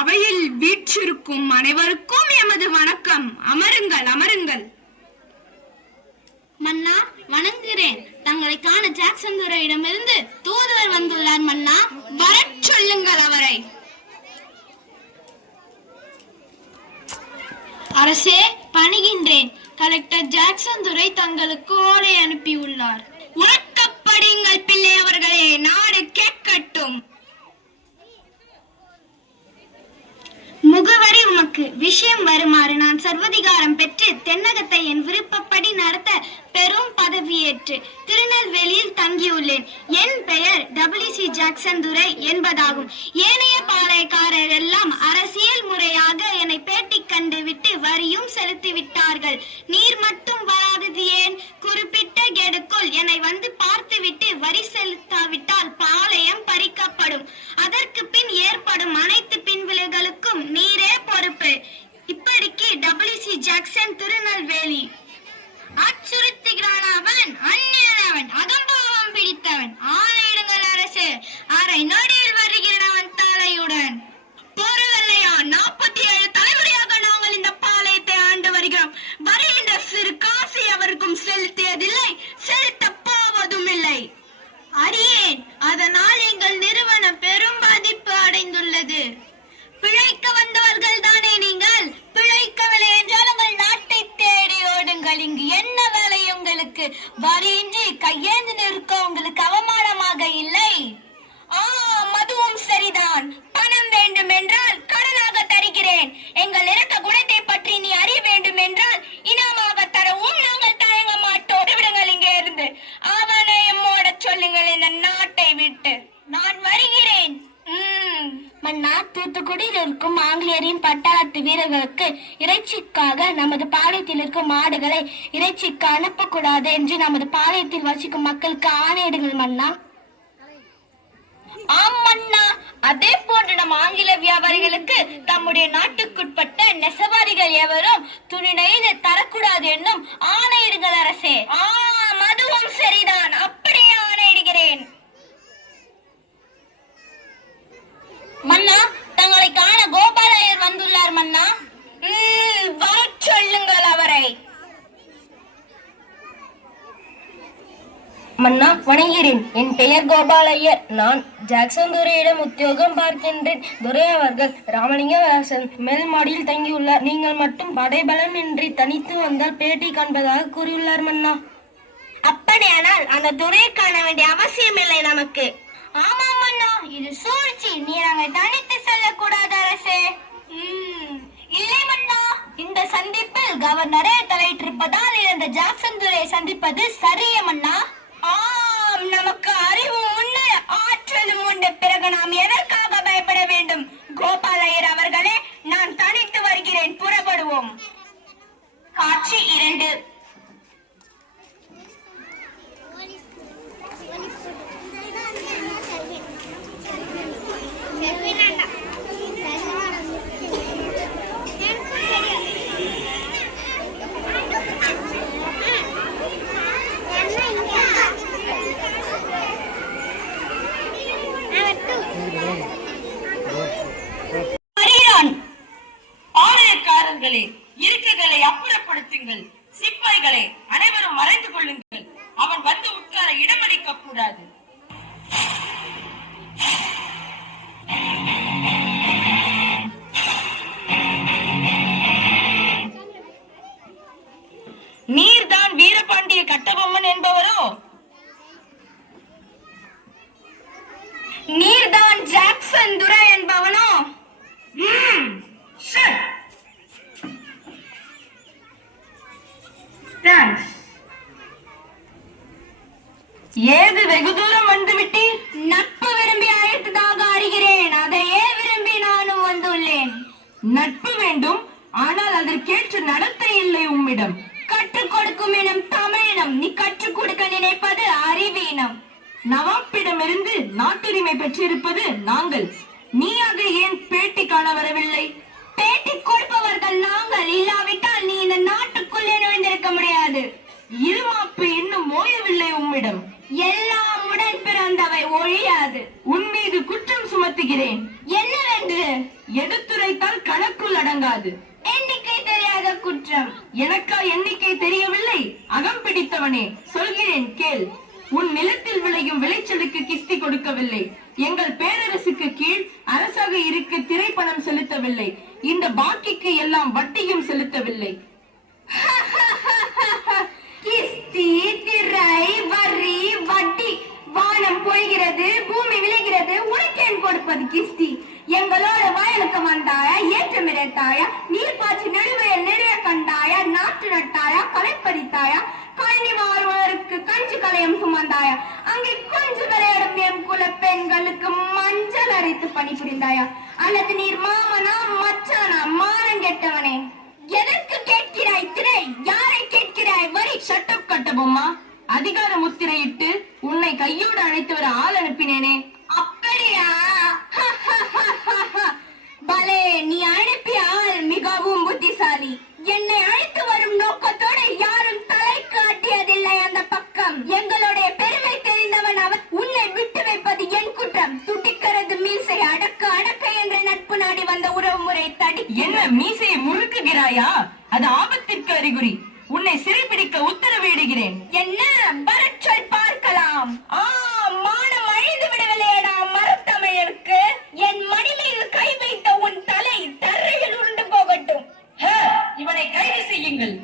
அவையில் வீற்றிருக்கும் அனைவருக்கும் எமது வணக்கம். அமருங்கள், அமருங்கள். மன்னா, வணங்குகிறேன். தங்களை காண ஜாக்சன் துரையிடமிருந்து தூதுவர் வந்துள்ளார் மன்னா. வரச் சொல்லுங்கள் அவரை. அரசே, பணிகின்றேன். கலெக்டர் ஜாக்சன் துரை தங்களுக்கு ஓலை அனுப்பியுள்ளார். உறக்கப்படுங்கள் பிள்ளை அவர்களே, நாடு கேட்கட்டும். முகவரி உமக்கு விஷயம் வருமாறு நான் சர்வதிகாரம் பெற்று தென்னகத்தை என் விருப்பப்படி நடத்த பெரும் பதவியேற்று திருநெல்வேலியில் தங்கியுள்ளேன். என் பெயர் WC ஜாக்சன் துரை என்பதாகும். ஏனைய பாளையக்காரர் எல்லாம் அரசியல் முறையாக என்னை பேட்டி கண்டு விட்டு வரியும் செலுத்திவிட்டார்கள். நீர் மட்டும் வராதது ஏன்? குறிப்பிட்ட கெடுக்குள் என்னை வந்து பார்த்துவிட்டு வரி செலுத்தாவிட்டால் பாளையம் பறிக்கப்படும். அதற்கு பின் ஏற்படும் அனைத்து பின்விளைவுகளுக்கும் நீரே பொறுப்பு. இப்படிக்கு WC ஜாக்சன், திருநெல்வேலி. அச்சுறுத்துகிறான் அவன், அந்நியனவன், அகம்பாவம் பிடித்தவன். ஆணையிடுங்கள் அரசு. அரை நொடியில் வருகிறவன் தலையுடன். பொறுவல்லையா, 47 தலைமுறையாக நாங்கள் இந்த பாளையத்தை ஆண்டு வருகிறோம். வருகின்ற சிறு காசை அவருக்கும் செலுத்தியதில்லை, செலுத்த போவதும் இல்லை. அறியேன், அதனால் எங்கள் நிறுவனம் பெரும் பாதிப்பு அடைந்துள்ளது. பிழைக்க வந்தவர்கள் தானே நீங்கள்? பிழைக்கவில்லை என்றால் உங்கள் நாட்டை தேடி ஓடுங்கள். இங்கு என்ன வேலை உங்களுக்கு? வரியின்றி கையேந்து நிற்க உங்களுக்கு அவமானமாக இல்லை? அதுவும் சரிதான். பணம் வேண்டும் என்றால் கடனாக தருகிறேன். எங்கள் இறக்க குணத்தை பற்றி நீ அறிய வேண்டும் என்றால் இனமாக தரவும் நாங்கள் தயங்க மாட்டோம். விடுங்கள் இங்கே இருந்து. அவனையும் ஓட சொல்லுங்கள் இந்த நாட்டை விட்டு. நான் வருகிறேன். மன்னா, தூத்துக்குடியில் இருக்கும் ஆங்கிலேயரின் பட்டாளத்து வீரர்களுக்கு இறைச்சிக்காக நமது பாளையத்தில் இருக்கும் மாடுகளை இறைச்சிக்கு அனுப்பக்கூடாது என்று நமது பாளையத்தில் வசிக்கும் மக்களுக்கு ஆணையிடுங்கள் மன்னா. ஆம் மன்னா, அதே போன்று நம் ஆங்கில வியாபாரிகளுக்கு தம்முடைய நாட்டுக்குட்பட்ட நெசவாரிகள் எவரும் துணி நெய்து தரக்கூடாது என்னும் ஆணையிடுங்கள் அரசே. அதுவும் சரிதான், அப்படியே ஆணையிடுகிறேன். மன்னா, தங்களை காண கோபாலயர் வந்துள்ளார் மன்னா. வரச் சொல்லுங்கள் அவரை. மன்னா, வணங்குகிறேன். என் பெயர் கோபாலையர். நான் ஜாக்சன் துரையிடம் உத்தியோகம் பார்க்கின்றேன். துரை அவர்கள் ராமலிங்கவாசன் மேல் மாடியில் தங்கியுள்ளார். நீங்கள் மட்டும் படைபலம் இன்றி தனித்து வந்தால் பேட்டி காண்பதாக கூறியுள்ளார் மன்னா. அப்படியானால் அந்த துரையை காண வேண்டிய அவசியம் இல்லை நமக்கு. ஆமாம் மன்னா, இது சூழ்ச்சி. நீர் அங்கே தனித்து செல்லக்கூடாது அரசே. இல்லை மன்னா, இந்த சந்திப்பில் கவர்னரே தலையிட்டிருப்பதால் இந்த ஜாக்சன் துரையை சந்திப்பது சரியே மன்னா. ஆம், நமக்கு அறிவும் உண்டு, ஆற்றலும் உண்டு. பிறகு நாம் எதற்காக பயப்பட வேண்டும்? கோபாலயர் அவர்களே, நான் தனித்து வருகிறேன். புறப்படுவோம். காட்சி 2. ஆலயக்காரர்களே, இருக்கைகளை அப்புறப்படுத்துங்கள். சிப்பாய்களே, அனைவரும் மறைந்து கொள்ளுங்கள். அவன் வந்து உட்கார இடமளிக்க கூடாது. நீர்தான் வீரபாண்டிய கட்டபொம்மன் என்பவரோ? நீர்தான் ஜாக்சன் துரை என்பவனோ? ஏது வெகு தூரம் வந்து விட்டீர்? நட்பு விரும்பி அழைத்ததாக அறிகிறேன். அதையே விரும்பி நானும் வந்துள்ளேன். நட்பு வேண்டும், ஆனால் அதற்கேற்ற நடத்தை இல்லை உம்மிடம். கற்றுக் கொடுக்கும் இனம் தமிழினம். நீ கற்றுக் கொடுக்க நினைப்பது அறிவீனம். நவாப்பிடமிருந்து நாட்டுரிமை பெற்றிருப்பது நாங்கள். நீ அதை ஏன் பேட்டி காண வரவில்லை? பேட்டி கொடுப்பவர்கள் நாங்கள். இல்லாவிட்டால் நீ இந்த நாட்டுக்குள்ளே நுழைந்திருக்க முடியாது. இருமாப்பு இன்னும் ஓயவில்லை உம்மிடம். எல்லாம் உடன் பிறந்தவை, ஒழியாது. உன் மீது குற்றம் சுமத்துகிறேன். என்னவென்று? எடுத்துரைத்தால் கணக்குள் அடங்காது. எண்ணிக்கை தெரியாத குற்றம். எனக்கா எண்ணிக்கை தெரியவில்லை? அகம் பிடித்தவனே, சொல்கிறேன் கேள். உன் நிலத்தில் விளையும் விளைச்சலுக்கு கிஸ்தி கொடுக்கவில்லை. எங்கள் பேரரசுக்கு கீழ் அரசாக இருக்க திரைப்பணம் செலுத்தவில்லை. இந்த பாக்கிக்கு எல்லாம் வட்டியும் செலுத்தவில்லை. கிஸ்தி, திரை, வரி, வட்டி. வானம் போய்கிறது, பூமி விளைகிறது, உனக்கேன் கொடுப்பது கிஸ்தி? எங்களோட வயலுக்கு வந்தாயா, ஏற்றம் இறைத்தாயா, நீர் பாய்ச்சி நடுவயல் நிறைய கண்டாயா, நாற்று நட்டாயா, களை பறித்தாயா, கல்வி வாழ்வதற்கு கஞ்சி கலையம் சுமந்தாயா, அங்கே கொஞ்சம் விளையாடும் எம் குல பெண்களுக்கு மஞ்சள் அரைத்து பணிபுரிந்தாயா, அல்லது நீர் மாமனா மச்சானா மானம் கெட்டவனே? எதற்கு கேட்கிறாய் திரை? யாரை கேட்கிறாய் வரி? சட்டப் கட்டபொம்மா, அதிகார முத்திரையிட்டு உன்னை கையோடு அழைத்து வர ஆள் அனுப்பினேனே. அப்படியா? பலே, நீ அனுப்பிய ஆள் மிகவும் புத்திசாலி. என்னை அழைத்து வரும் நோக்கத்தோடு யாரும் தலை காட்டியதில்லை அந்த பக்கம். எங்களுடைய பெருமை தெரிந்தவன் அவன். உன்னை விட்டு வைப்பது என் குற்றம். துடிக்கிறது மீசை. அடக்க அடக்க என்ற நட்பு நாடி வந்த உறவு முறை தடி. என்ன மீசையை முறுக்குகிறாயா? அது ஆபத்திற்கு அறிகுறி. உன்னை சிறைபிடிக்க உத்தரவிடுகிறேன். என்ன? வரச் சொல் பார்க்கலாம். மானம் அழிந்து விடவில்லையடா மரத்தமிழருக்கு. என் மணி மீது கை வைத்த உன் தலை தரையில் உருண்டு போகட்டும். இவனை கைது செய்யுங்கள்.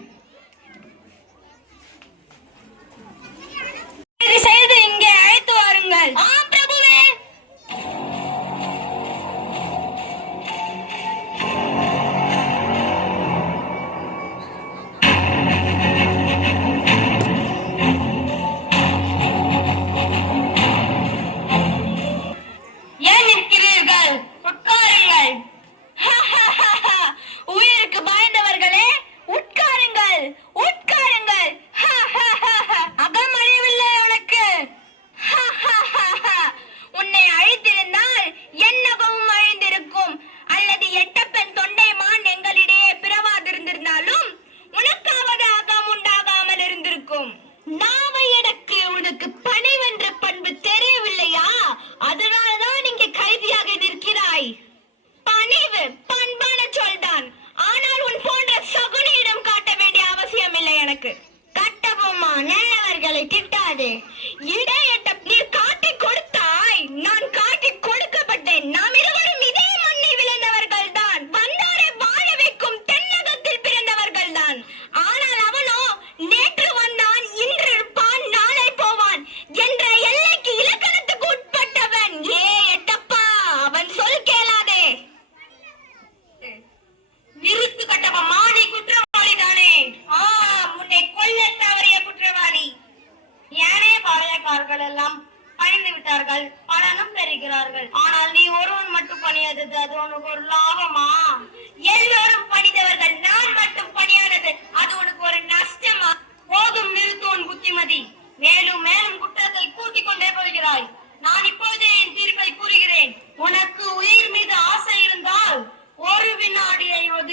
செய்து இங்கே அழைத்து வாருங்கள். பிரபுவே.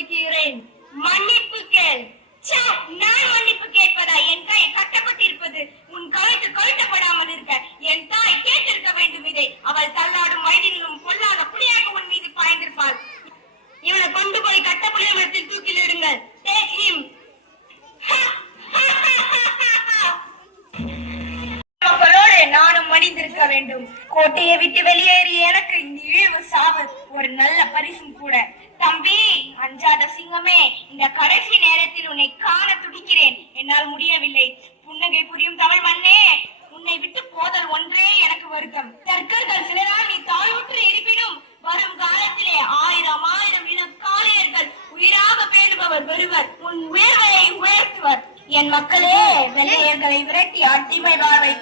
மன்னிக்கிறேன். மன்னிப்பு கேள். ச்சே, நான் மன்னிப்பு கேட்பதா? என் கை கட்டப்பட்டிருப்பது உன் கழுத்து கழுத்தப்படாமல் இருக்க என் தாய் கேட்டிருக்க வேண்டும் இதை. அவள் தள்ளாடும் வயதிலும் பொல்லாத புலியாக உன் மீது பாய்ந்திருப்பாள். இவனை கொண்டு போய் கட்டப்புலிய மரத்தில் தூக்கிலிடுங்கள். Take him. மக்களோடு நானும் மடிந்திருக்க வேண்டும். கோட்டையை விட்டு வெளியேறிய எனக்கு இந்த இழிவு சாவு ஒரு நல்ல பரிசும் கூட. தம்பி, அஞ்சாத சிங்கமே, இந்த கடைசி நேரத்தில் உன்னை காண துடிக்கிறேன். என்னால் முடியவில்லை. புன்னகை புரியும் தமிழ் மண்ணே, உன்னை விட்டு போதல் ஒன்றே எனக்கு வருத்தம். தர்க்கர்கள் சிலரால் நீ தாயூற்று இருப்பினும் வரும் காலத்திலே ஆயிரம் ஆயிரம் இளம் காளையர்கள் உயிராக பேணுபவர் வருவர். உன் உயர்வையை உயர்த்துவர். என் மக்களே, வெள்ளையர்களை விரட்டி அடிமை வாழ்வை